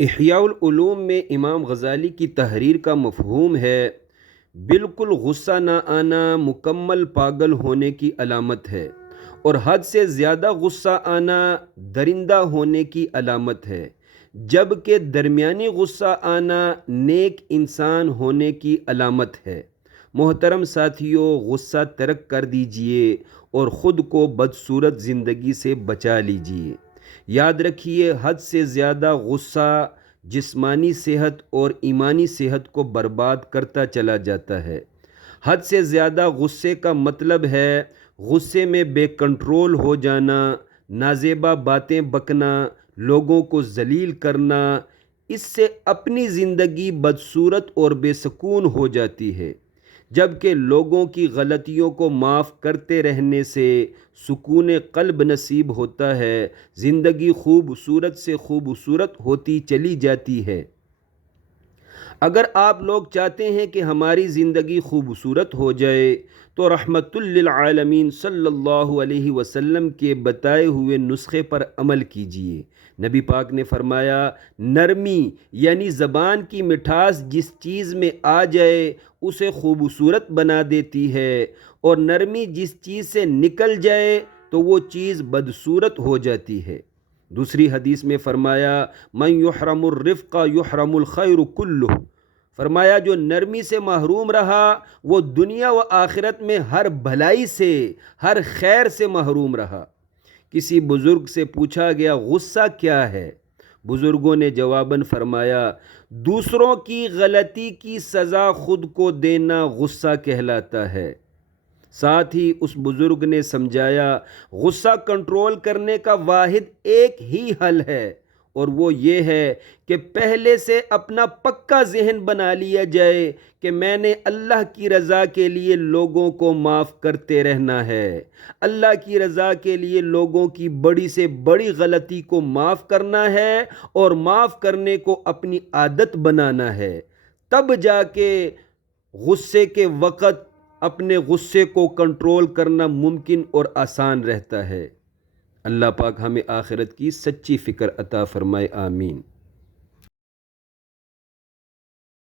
احیاء العلوم میں امام غزالی کی تحریر کا مفہوم ہے: بالکل غصہ نہ آنا مکمل پاگل ہونے کی علامت ہے، اور حد سے زیادہ غصہ آنا درندہ ہونے کی علامت ہے، جبکہ درمیانی غصہ آنا نیک انسان ہونے کی علامت ہے۔ محترم ساتھیو، غصہ ترک کر دیجئے اور خود کو بدصورت زندگی سے بچا لیجئے۔ یاد رکھیے، حد سے زیادہ غصہ جسمانی صحت اور ایمانی صحت کو برباد کرتا چلا جاتا ہے۔ حد سے زیادہ غصے کا مطلب ہے غصے میں بے کنٹرول ہو جانا، نازیبا باتیں بکنا، لوگوں کو ذلیل کرنا۔ اس سے اپنی زندگی بدصورت اور بے سکون ہو جاتی ہے، جبکہ لوگوں کی غلطیوں کو معاف کرتے رہنے سے سکون قلب نصیب ہوتا ہے، زندگی خوبصورت سے خوبصورت ہوتی چلی جاتی ہے۔ اگر آپ لوگ چاہتے ہیں کہ ہماری زندگی خوبصورت ہو جائے تو رحمت للعالمین صلی اللہ علیہ وسلم کے بتائے ہوئے نسخے پر عمل کیجیے۔ نبی پاک نے فرمایا، نرمی یعنی زبان کی مٹھاس جس چیز میں آ جائے اسے خوبصورت بنا دیتی ہے، اور نرمی جس چیز سے نکل جائے تو وہ چیز بدصورت ہو جاتی ہے۔ دوسری حدیث میں فرمایا، من یحرم الرفق یحرم الخیر کلہ۔ فرمایا، جو نرمی سے محروم رہا وہ دنیا و آخرت میں ہر بھلائی سے، ہر خیر سے محروم رہا۔ کسی بزرگ سے پوچھا گیا، غصہ کیا ہے؟ بزرگوں نے جواباً فرمایا، دوسروں کی غلطی کی سزا خود کو دینا غصہ کہلاتا ہے۔ ساتھ ہی اس بزرگ نے سمجھایا، غصہ کنٹرول کرنے کا واحد ایک ہی حل ہے، اور وہ یہ ہے کہ پہلے سے اپنا پکا ذہن بنا لیا جائے کہ میں نے اللہ کی رضا کے لیے لوگوں کو معاف کرتے رہنا ہے، اللہ کی رضا کے لیے لوگوں کی بڑی سے بڑی غلطی کو معاف کرنا ہے اور معاف کرنے کو اپنی عادت بنانا ہے۔ تب جا کے غصے کے وقت اپنے غصے کو کنٹرول کرنا ممکن اور آسان رہتا ہے۔ اللہ پاک ہمیں آخرت کی سچی فکر عطا فرمائے، آمین۔